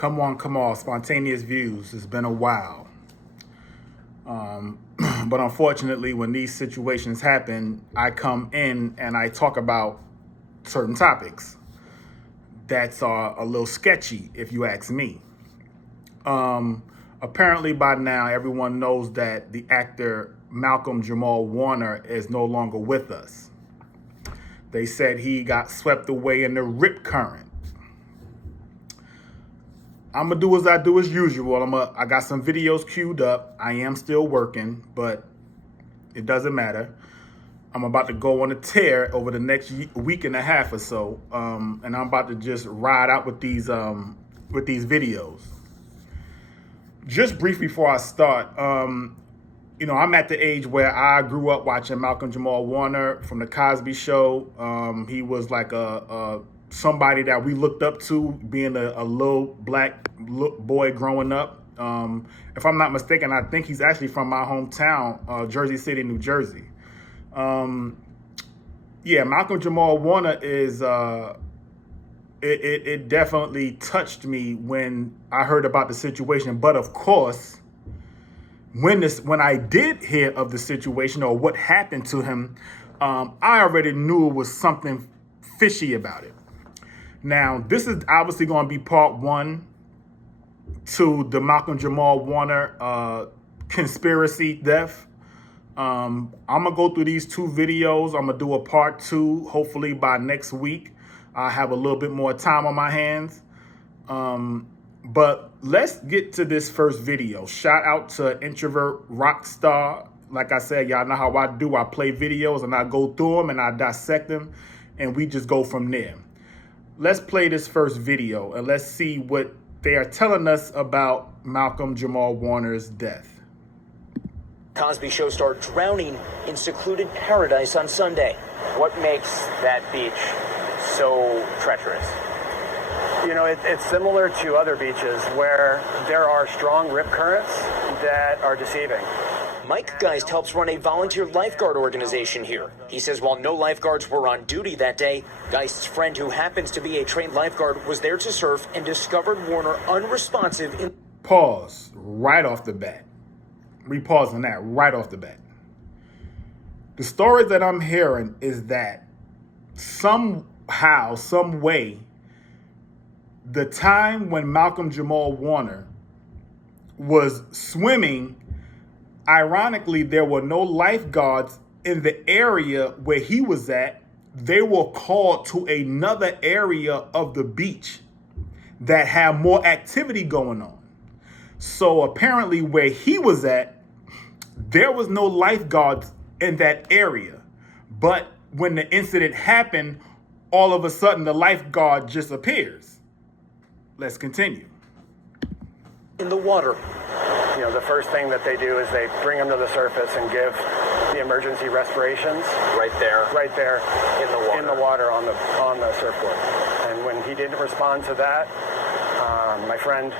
Come on, spontaneous views. It's been a while. But unfortunately, when these situations happen, I come in and I talk about certain topics that's a little sketchy, if you ask me. Apparently by now, everyone knows that the actor Malcolm Jamal-Warner is no longer with us. They said he got swept away in the rip current. I'm gonna do as I do as usual. I got some videos queued up. I am still working, but it doesn't matter. I'm about to go on a tear over the next week and a half or so, and I'm about to just ride out with these videos. Just briefly before I start, I'm at the age where I grew up watching Malcolm Jamal Warner from the Cosby Show. He was like somebody that we looked up to, being a little black boy growing up. If I'm not mistaken, I think he's actually from my hometown, Jersey City, New Jersey. Malcolm Jamal Warner is it definitely touched me when I heard about the situation. But of course, when I did hear of the situation or what happened to him, I already knew it was something fishy about it. Now, this is obviously going to be part one to the Malcolm Jamal Warner conspiracy death. I'm going to go through these two videos. I'm going to do a part two, hopefully by next week. I have a little bit more time on my hands. But let's get to this first video. Shout out to Introvert Rockstar. Like I said, y'all know how I do. I play videos and I go through them and I dissect them and we just go from there. Let's play this first video and let's see what they are telling us about Malcolm Jamal Warner's death. Cosby Show star drowning in secluded paradise on Sunday. What makes that beach so treacherous? You know, it's similar to other beaches where there are strong rip currents that are deceiving. Mike Geist helps run a volunteer lifeguard organization here. He says while no lifeguards were on duty that day, Geist's friend, who happens to be a trained lifeguard, was there to surf and discovered Warner unresponsive in... Pause right off the bat. Repause on that right off the bat. The story that I'm hearing is that somehow, some way, the time when Malcolm Jamal Warner was swimming, ironically, there were no lifeguards in the area where he was at. They were called to another area of the beach that had more activity going on. So apparently where he was at, there was no lifeguards in that area. But when the incident happened, all of a sudden the lifeguard just appears. Let's continue. In the water. You know, the first thing that they do is they bring him to the surface and give the emergency respirations. Right there. Right there. In the water. In the water on the surfboard. And when he didn't respond to that, my friend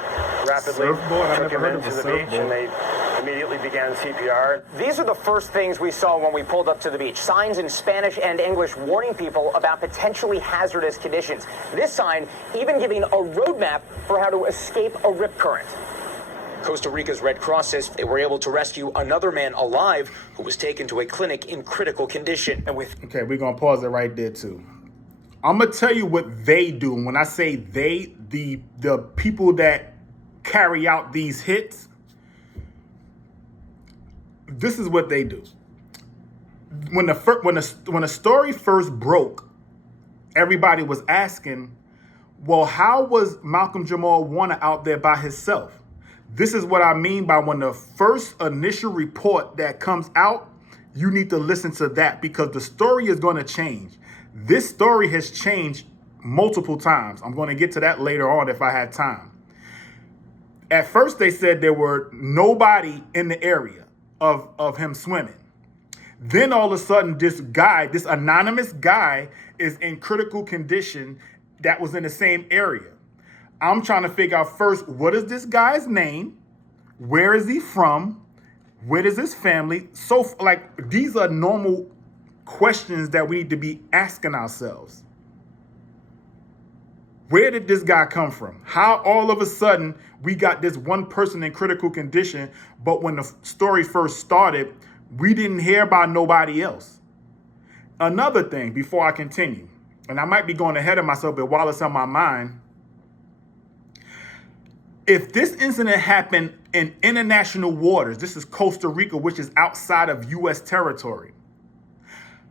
rapidly took him into the beach and they immediately began CPR. These are the first things we saw when we pulled up to the beach. Signs in Spanish and English warning people about potentially hazardous conditions. This sign even giving a roadmap for how to escape a rip current. Costa Rica's Red Cross says they were able to rescue another man alive who was taken to a clinic in critical condition. And with okay, we're gonna pause it right there too. I'm gonna tell you what they do. And when I say they, the people that carry out these hits, this is what they do. When the story first broke, everybody was asking, well, how was Malcolm Jamal Warner out there by himself? This is what I mean by when the first initial report that comes out, you need to listen to that because the story is going to change. This story has changed multiple times. I'm going to get to that later on if I had time. At first, they said there were nobody in the area of him swimming. Then all of a sudden, this anonymous guy is in critical condition that was in the same area. I'm trying to figure out first, what is this guy's name? Where is he from? Where is his family? So, like, these are normal questions that we need to be asking ourselves. Where did this guy come from? How all of a sudden we got this one person in critical condition, but when the story first started, we didn't hear about nobody else. Another thing before I continue, and I might be going ahead of myself, but while it's on my mind, if this incident happened in international waters, this is Costa Rica, which is outside of U.S. territory,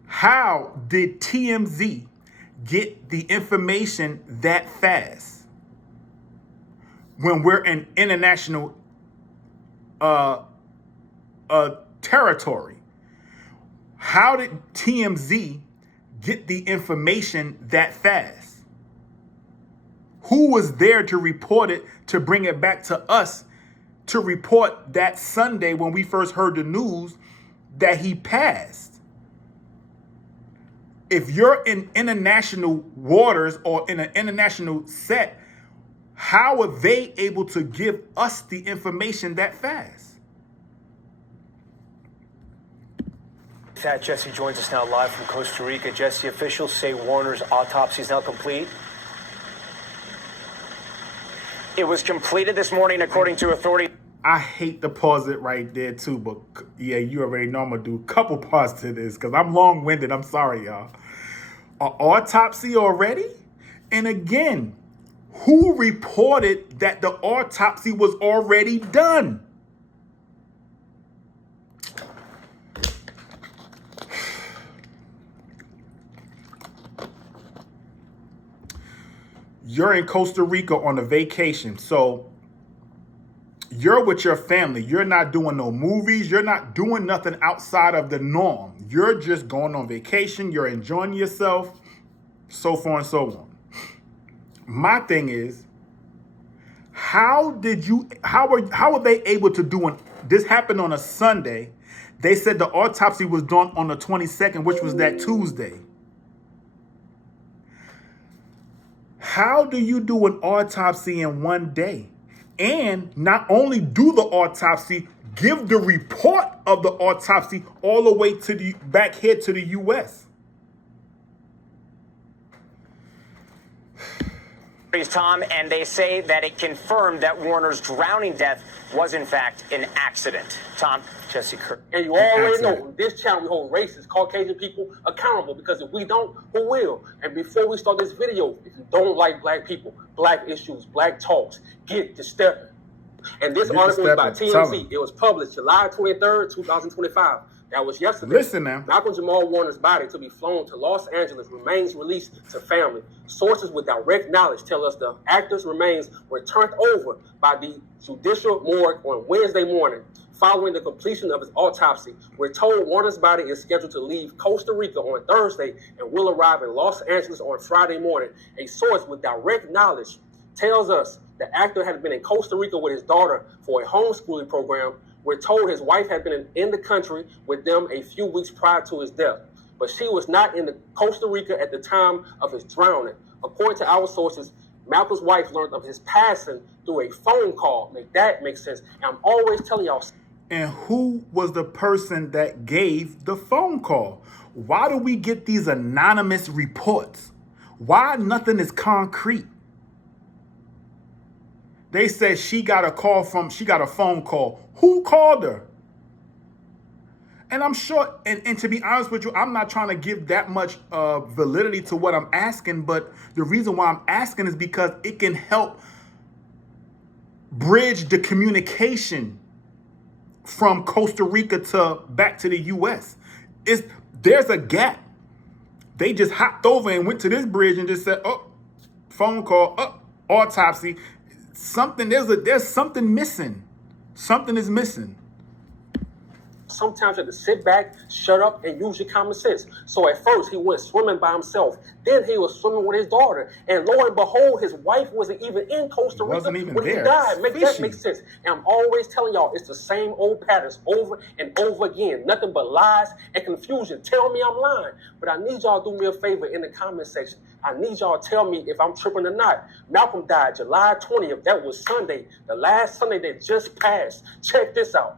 how did TMZ get the information that fast when we're in international territory? How did TMZ get the information that fast? Who was there to report it, to bring it back to us, to report that Sunday when we first heard the news that he passed? If you're in international waters or in an international set, how are they able to give us the information that fast? Fat Jesse joins us now live from Costa Rica. Jesse, officials say Warner's autopsy is now complete. It was completed this morning, according to authorities. I hate to pause it right there too, but yeah, you already know I'm gonna do a couple parts to this because I'm long-winded. I'm sorry, y'all. An autopsy already? And again, who reported that the autopsy was already done? You're in Costa Rica on a vacation, so you're with your family. You're not doing no movies. You're not doing nothing outside of the norm. You're just going on vacation. You're enjoying yourself, so forth and so on. My thing is, how were they able to do this happened on a Sunday? They said the autopsy was done on the 22nd, which was that Tuesday. How do you do an autopsy in one day? And not only do the autopsy, give the report of the autopsy all the way to back here to the U.S. Tom, and they say that it confirmed that Warner's drowning death was in fact an accident. Tom, Jesse Kirk. And you already know, on this channel, we hold racist, Caucasian people accountable, because if we don't, who will? And before we start this video, if you don't like black people, black issues, black talks, get to stepping. And this article is by TMZ. It was published July 23rd, 2025. That was yesterday. Listen now. Malcolm Jamal-Warner's body to be flown to Los Angeles remains released to family. Sources with direct knowledge tell us the actor's remains were turned over by the judicial morgue on Wednesday morning. Following the completion of his autopsy, we're told Warner's body is scheduled to leave Costa Rica on Thursday and will arrive in Los Angeles on Friday morning. A source with direct knowledge tells us the actor had been in Costa Rica with his daughter for a homeschooling program. We're told his wife had been in the country with them a few weeks prior to his death, but she was not in Costa Rica at the time of his drowning. According to our sources, Malcolm's wife learned of his passing through a phone call. Make that make sense. And I'm always telling y'all. And who was the person that gave the phone call? Why do we get these anonymous reports? Why nothing is concrete? They said she got a phone call. Who called her? And I'm sure, and to be honest with you, I'm not trying to give that much validity to what I'm asking, but the reason why I'm asking is because it can help bridge the communication from Costa Rica to back to the U.S. There's a gap. They just hopped over and went to this bridge and just said, oh, phone call, autopsy. There's something missing. Something is missing. Sometimes you have to sit back, shut up, and use your common sense. So at first, he went swimming by himself. Then he was swimming with his daughter. And lo and behold, his wife wasn't even in Costa Rica when he died. That makes sense. And I'm always telling y'all, it's the same old patterns over and over again. Nothing but lies and confusion. Tell me I'm lying. But I need y'all to do me a favor in the comment section. I need y'all to tell me if I'm tripping or not. Malcolm died July 20th. That was Sunday, the last Sunday that just passed. Check this out.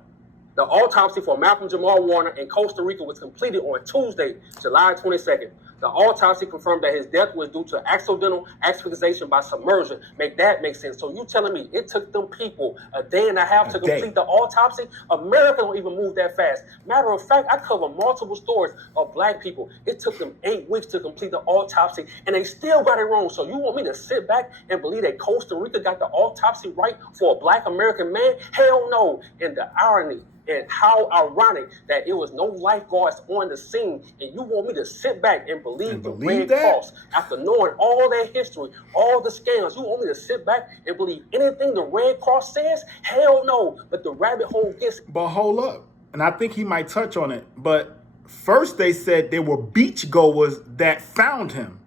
The autopsy for Malcolm Jamal Warner in Costa Rica was completed on Tuesday, July 22nd. The autopsy confirmed that his death was due to accidental asphyxiation by submersion. Make that make sense. So you telling me it took them people a day and a half to complete the autopsy? America don't even move that fast. Matter of fact, I cover multiple stories of black people. It took them 8 weeks to complete the autopsy, and they still got it wrong. So you want me to sit back and believe that Costa Rica got the autopsy right for a black American man? Hell no. And the irony, and how ironic that it was no lifeguards on the scene, and you want me to sit back and believe the Red Cross after knowing all their history, all the scams. You want me to sit back and believe anything the Red Cross says? Hell no. But the rabbit hole gets. But hold up, and I think he might touch on it. But first they said there were beachgoers that found him.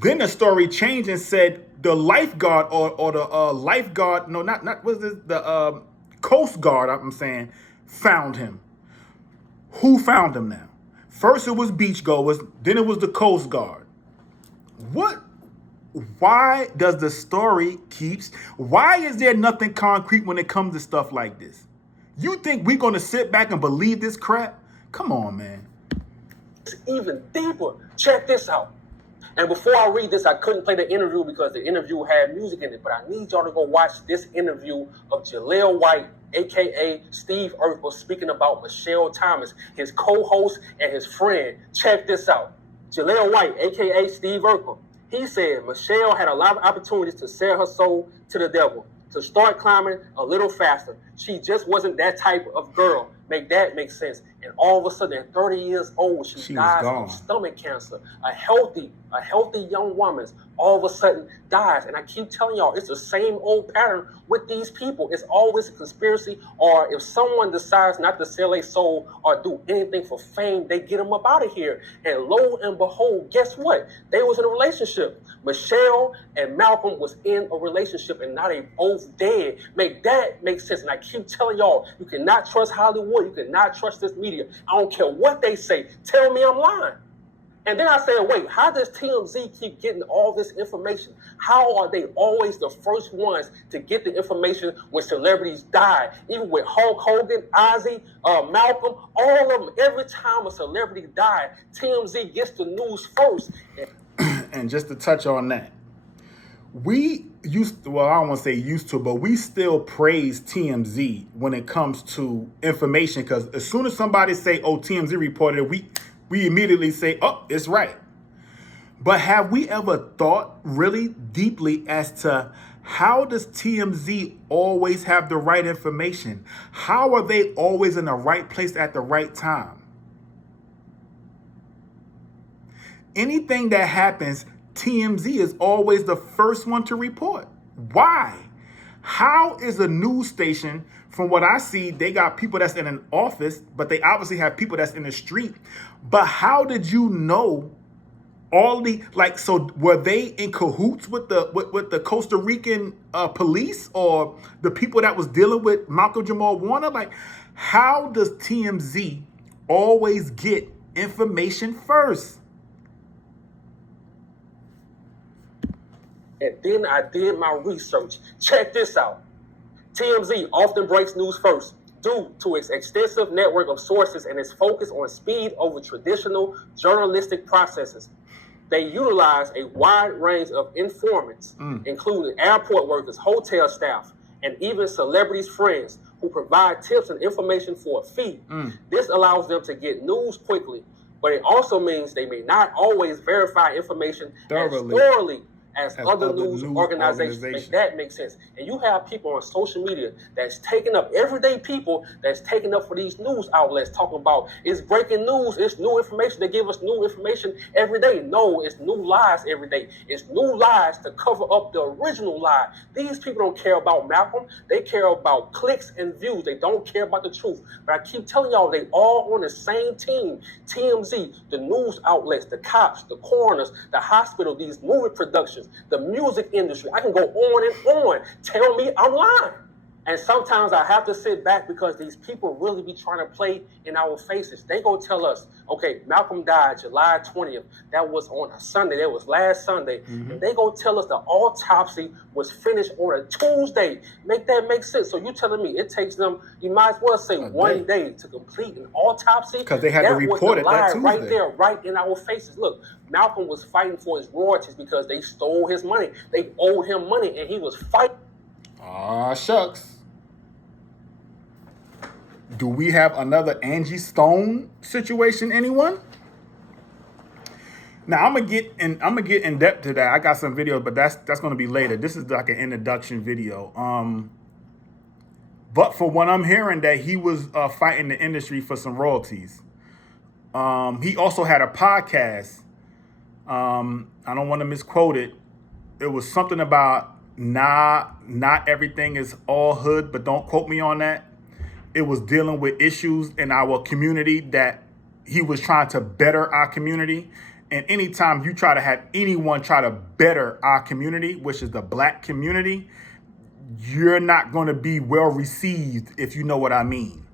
Then the story changed and said the lifeguard or the lifeguard, no, not what is this, the Coast Guard, I'm saying, found him. Who found him now? First it was beachgoers, then it was the Coast Guard. What? Why does the story why is there nothing concrete when it comes to stuff like this? You think we're going to sit back and believe this crap? Come on, man. It's even deeper. Check this out. And before I read this, I couldn't play the interview because the interview had music in it. But I need y'all to go watch this interview of Jaleel White, a.k.a. Steve Urkel, speaking about Michelle Thomas, his co-host and his friend. Check this out. Jaleel White, a.k.a. Steve Urkel, he said Michelle had a lot of opportunities to sell her soul to the devil, to start climbing a little faster. She just wasn't that type of girl. Make that make sense. And all of a sudden, at 30 years old, she dies of stomach cancer. A healthy young woman all of a sudden dies. And I keep telling y'all, it's the same old pattern with these people. It's always a conspiracy, or if someone decides not to sell a soul or do anything for fame, they get them up out of here. And lo and behold, guess what? They was in a relationship. Michelle and Malcolm was in a relationship, and now they both dead. Make that make sense. And I keep telling y'all, you cannot trust Hollywood. You cannot trust this media. I don't care what they say. Tell me I'm lying. And then I said, wait, how does TMZ keep getting all this information? How are they always the first ones to get the information when celebrities die? Even with Hulk Hogan, Ozzy, Malcolm, all of them, every time a celebrity died, TMZ gets the news first. And just to touch on that, we used to, well, I don't want to say used to, but we still praise TMZ when it comes to information, because as soon as somebody say, oh, TMZ reported it, we immediately say, oh, it's right. But have we ever thought really deeply as to how does TMZ always have the right information? How are they always in the right place at the right time? Anything that happens, TMZ is always the first one to report. Why? How is a news station, from what I see, they got people that's in an office, but they obviously have people that's in the street. But how did you know all the, like, so were they in cahoots with the Costa Rican police or the people that was dealing with Malcolm Jamal Warner? Like, how does TMZ always get information first? And then I did my research. Check this out. TMZ often breaks news first due to its extensive network of sources and its focus on speed over traditional journalistic processes. They utilize a wide range of informants, including airport workers, hotel staff, and even celebrities' friends who provide tips and information for a fee. This allows them to get news quickly, but it also means they may not always verify information as thoroughly as other news organizations. Make that make sense. And you have people on social media that's taking up, everyday people that's taking up for these news outlets, talking about it's breaking news, it's new information. They give us new information every day. No, it's new lies every day. It's new lies to cover up the original lie. These people don't care about Malcolm. They care about clicks and views. They don't care about the truth. But I keep telling y'all, they all on the same team. TMZ, the news outlets, the cops, the coroners, the hospital, these movie productions, the music industry. I can go on and on. Tell me I'm lying. And sometimes I have to sit back because these people really be trying to play in our faces. They go tell us, okay, Malcolm died July 20th. That was on a Sunday. That was last Sunday. And they go tell us the autopsy was finished on a Tuesday. Make that make sense? So you telling me it takes them, you might as well say one day to complete an autopsy? Because they had to report it that Tuesday. Right there, right in our faces. Look, Malcolm was fighting for his royalties because they stole his money. They owed him money, and he was fighting. Aw, shucks. Do we have another Angie Stone situation, anyone? Now I'm gonna get in depth to that. I got some videos, but that's gonna be later. This is like an introduction video. But for what I'm hearing, that he was fighting the industry for some royalties. He also had a podcast. I don't want to misquote it. It was something about not everything is all hood, but don't quote me on that. It was dealing with issues in our community that he was trying to better our community. And anytime you try to have anyone try to better our community, which is the black community, you're not going to be well received, if you know what I mean.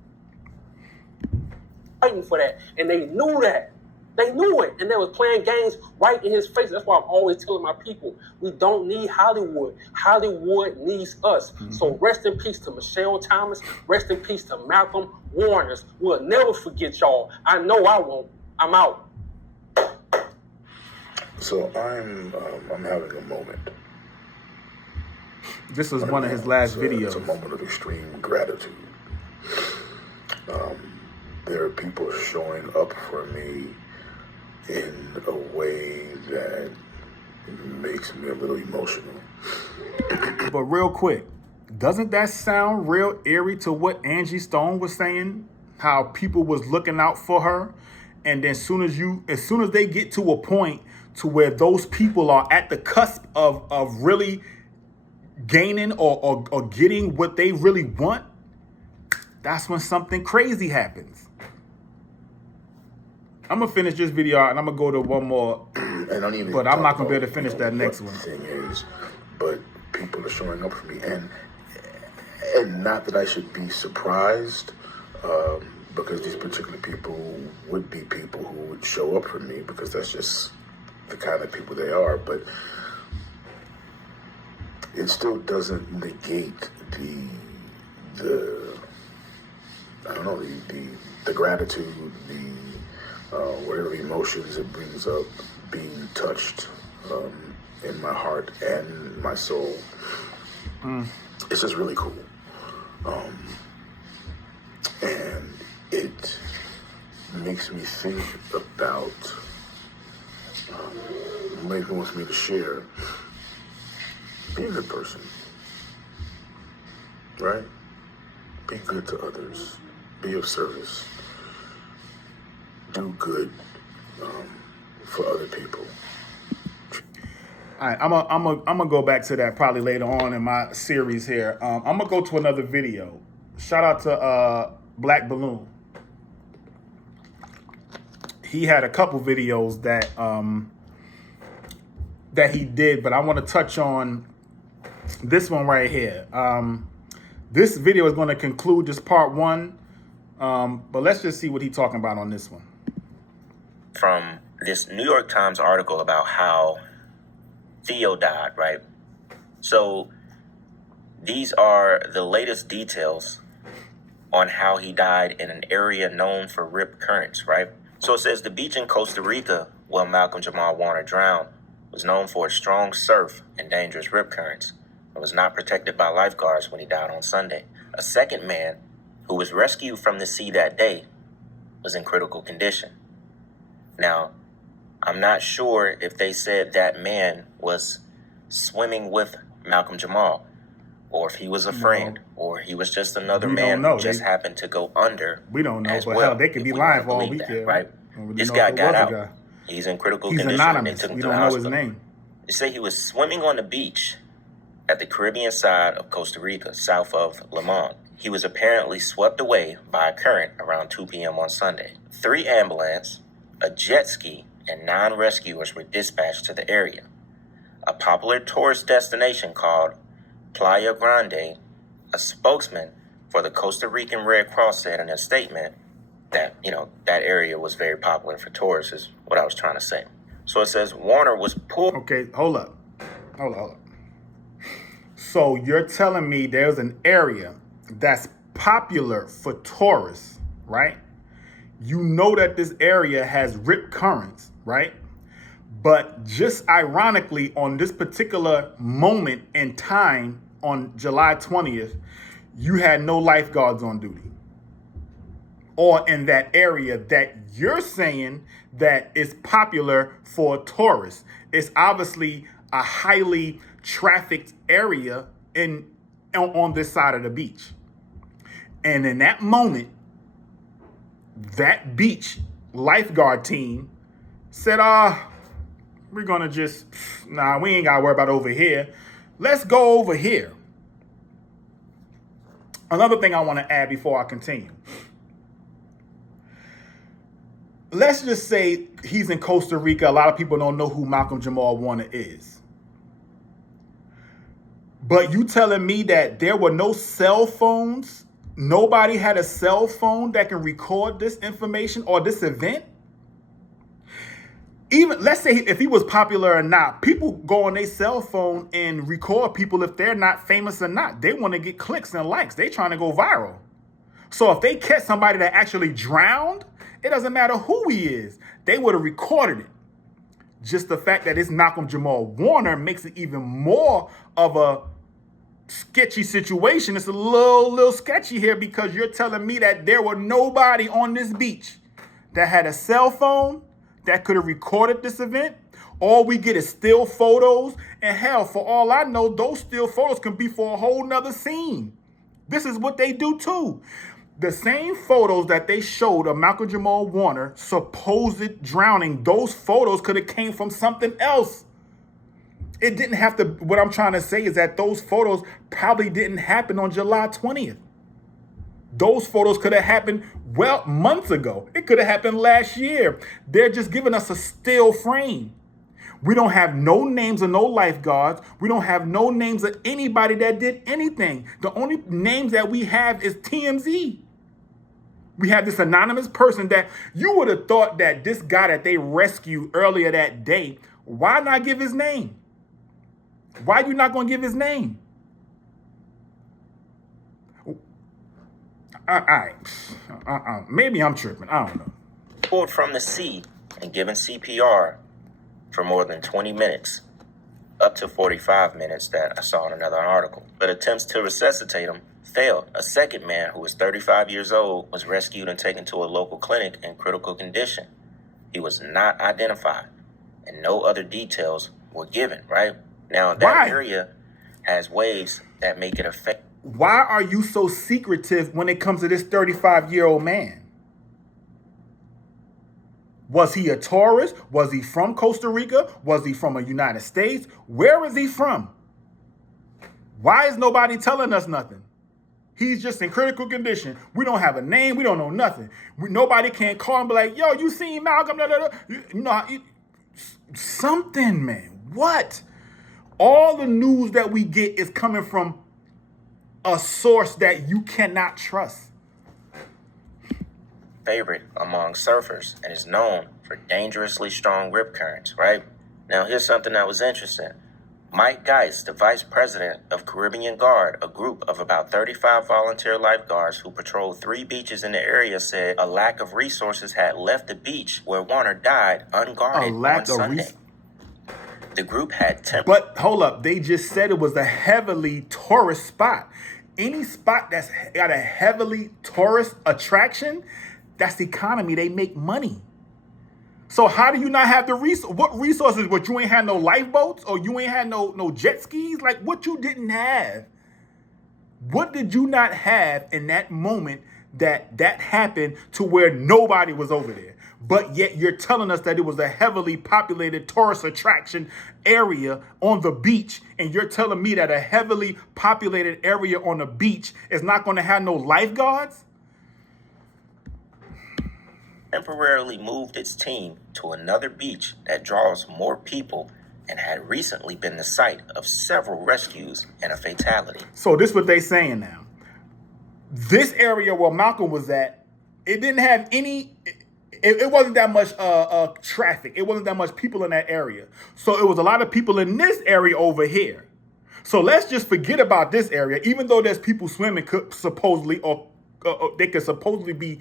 Fighting for that, and they knew that. They knew it, and they was playing games right in his face. That's why I'm always telling my people, we don't need Hollywood. Hollywood needs us. So rest in peace to Michelle Thomas. Rest in peace to Malcolm Warner. We'll never forget y'all. I know I won't. I'm out. So I'm having a moment. This was one of his last videos. It's a moment of extreme gratitude. There are people showing up for me in a way that makes me a little emotional. But real quick, doesn't that sound real eerie to what Angie Stone was saying? How people was looking out for her, and then as soon as they get to a point to where those people are at the cusp of really gaining or getting what they really want, that's when something crazy happens. I'm gonna finish this video and I'm gonna go to one more, but I'm not gonna be able to finish that next one. Thing is, but people are showing up for me, and not that I should be surprised, because these particular people would be people who would show up for me because that's just the kind of people they are. But it still doesn't negate the I don't know, the gratitude, whatever emotions it brings up, being touched in my heart and my soul. It's just really cool. And it makes me think about, maybe wants me to share, be a good person, right? Be good to others, be of service, do good for other people. All right, I'm gonna go back to that probably later on in my series here. I'm gonna go to another video. Shout out to Black Balloon. He had a couple videos that he did, but I want to touch on this one right here. This video is going to conclude just part one, but let's just see what he's talking about on this one. From this New York Times article about how Theo died, right? So these are the latest details on how he died in an area known for rip currents, right? So it says the beach in Costa Rica where Malcolm Jamal-Warner drowned was known for its strong surf and dangerous rip currents. It was not protected by lifeguards when he died on Sunday. A second man who was rescued from the sea that day was in critical condition. Now, I'm not sure if they said that man was swimming with Malcolm Jamal, or if he was a friend, or he was just another man who just happened to go under. We don't know, but well, hell, they could be lying for all we care. Right? This guy got out. He's in critical condition. He's anonymous. We don't know his name. They say he was swimming on the beach at the Caribbean side of Costa Rica, south of Limon. He was apparently swept away by a current around 2 p.m. on Sunday. 3 ambulances, a jet ski, and 9 rescuers were dispatched to the area. A popular tourist destination called Playa Grande a spokesman for the Costa Rican Red Cross said in a statement that, that area was very popular for tourists is what I was trying to say. So it says Warner was pulled. Okay, hold up. So you're telling me there's an area that's popular for tourists, right? You know that this area has rip currents, right? But just ironically, on this particular moment in time on July 20th, you had no lifeguards on duty. Or in that area that you're saying that is popular for tourists. It's obviously a highly trafficked area on this side of the beach. And in that moment, that beach lifeguard team said, we're gonna we ain't gotta worry about over here. Let's go over here. Another thing I want to add before I continue. Let's just say he's in Costa Rica. A lot of people don't know who Malcolm Jamal-Warner is. But you telling me that there were no cell phones? Nobody had a cell phone that can record this information or this event? Even, let's say if he was popular or not, people go on their cell phone and record people if they're not famous or not. They want to get clicks and likes. They trying to go viral. So if they catch somebody that actually drowned, it doesn't matter who he is. They would have recorded it. Just the fact that it's Malcolm Jamal-Warner makes it even more of a sketchy situation. It's a little sketchy here because you're telling me that there were nobody on this beach that had a cell phone that could have recorded this event. All we get is still photos. And hell, for all I know, those still photos can be for a whole nother scene. This is what they do too. The same photos that they showed of Malcolm Jamal-Warner supposed drowning, those photos could have came from something else. It didn't have to. What I'm trying to say is that those photos probably didn't happen on July 20th. Those photos could have happened, months ago. It could have happened last year. They're just giving us a still frame. We don't have no names of no lifeguards. We don't have no names of anybody that did anything. The only names that we have is TMZ. We have this anonymous person that you would have thought that this guy that they rescued earlier that day, why not give his name? Why are you not going to give his name? Maybe I'm tripping. I don't know. Pulled from the sea and given CPR for more than 20 minutes, up to 45 minutes that I saw in another article. But attempts to resuscitate him failed. A second man who was 35 years old was rescued and taken to a local clinic in critical condition. He was not identified, and no other details were given, right? Now, that area has waves that make it effective. Why are you so secretive when it comes to this 35-year-old man? Was he a tourist? Was he from Costa Rica? Was he from the United States? Where is he from? Why is nobody telling us nothing? He's just in critical condition. We don't have a name. We don't know nothing. Nobody can call and be like, yo, you seen Malcolm? Something, man. What? All the news that we get is coming from a source that you cannot trust. Favorite among surfers and is known for dangerously strong rip currents, right? Now, here's something that was interesting. Mike Geist, the vice president of Caribbean Guard, a group of about 35 volunteer lifeguards who patrolled 3 beaches in the area, said a lack of resources had left the beach where Warner died unguarded on Sunday. The group had But hold up, they just said it was a heavily tourist spot. Any spot that's got a heavily tourist attraction, that's the economy. They make money. So how do you not have the what resources? But you ain't had no lifeboats or you ain't had no jet skis? Like what you didn't have? What did you not have in that moment that happened to where nobody was over there? But yet you're telling us that it was a heavily populated tourist attraction area on the beach. And you're telling me that a heavily populated area on the beach is not going to have no lifeguards? Temporarily moved its team to another beach that draws more people and had recently been the site of several rescues and a fatality. So this is what they saying now. This area where Malcolm was at, it didn't have any, it wasn't that much traffic. It wasn't that much people in that area. So it was a lot of people in this area over here. So let's just forget about this area, even though there's people swimming supposedly, or they could supposedly be,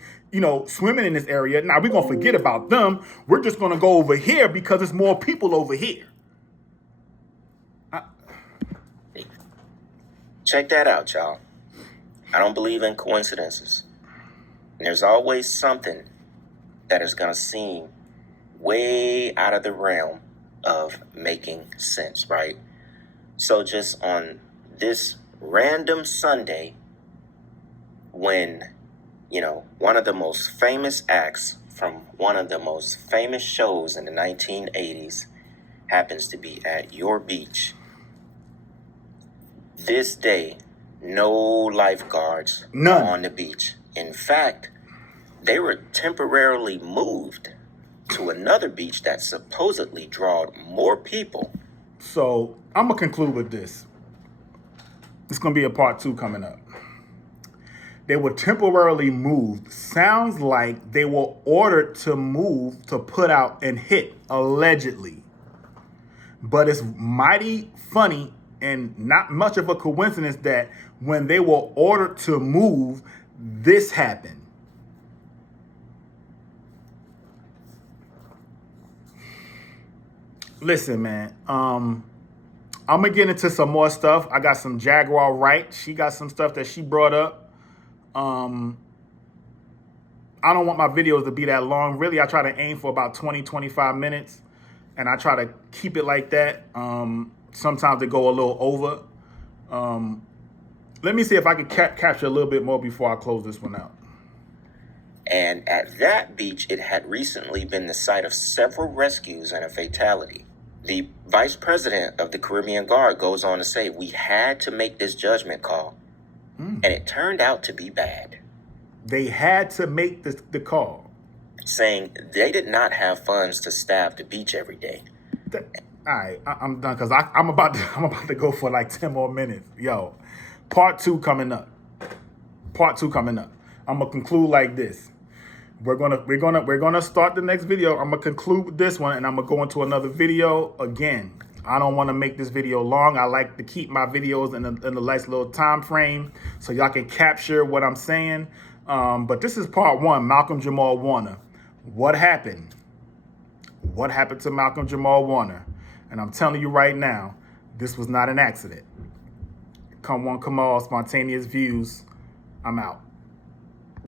swimming in this area. Now we're going to forget about them. We're just going to go over here because there's more people over here. Check that out, y'all. I don't believe in coincidences. And there's always something that is going to seem way out of the realm of making sense, right? So just on this random Sunday, when, one of the most famous acts from one of the most famous shows in the 1980s happens to be at your beach, this day, no lifeguards None. on the beach. In fact, they were temporarily moved to another beach that supposedly drawed more people. So I'm going to conclude with this. It's going to be a part 2 coming up. They were temporarily moved. Sounds like they were ordered to move to put out and hit, allegedly. But it's mighty funny and not much of a coincidence that when they were ordered to move, this happened. Listen, man, I'm going to get into some more stuff. I got some Jaguar Wright. She got some stuff that she brought up. I don't want my videos to be that long. Really, I try to aim for about 20, 25 minutes, and I try to keep it like that. Sometimes they go a little over. Let me see if I can capture a little bit more before I close this one out. And at that beach, it had recently been the site of several rescues and a fatality. The vice president of the Caribbean Guard goes on to say, we had to make this judgment call, and it turned out to be bad. They had to make the call. Saying they did not have funds to staff the beach every day. All right, I'm done because I'm about to go for like 10 more minutes. Yo, part 2 coming up. Part 2 coming up. I'm gonna conclude like this. We're gonna start the next video. I'm gonna conclude with this one, and I'm gonna go into another video again. I don't want to make this video long. I like to keep my videos in a nice little time frame so y'all can capture what I'm saying. But this is part 1, Malcolm Jamal Warner. What happened? What happened to Malcolm Jamal Warner? And I'm telling you right now, this was not an accident. Come on, Kamal, Spontaneous Views. I'm out.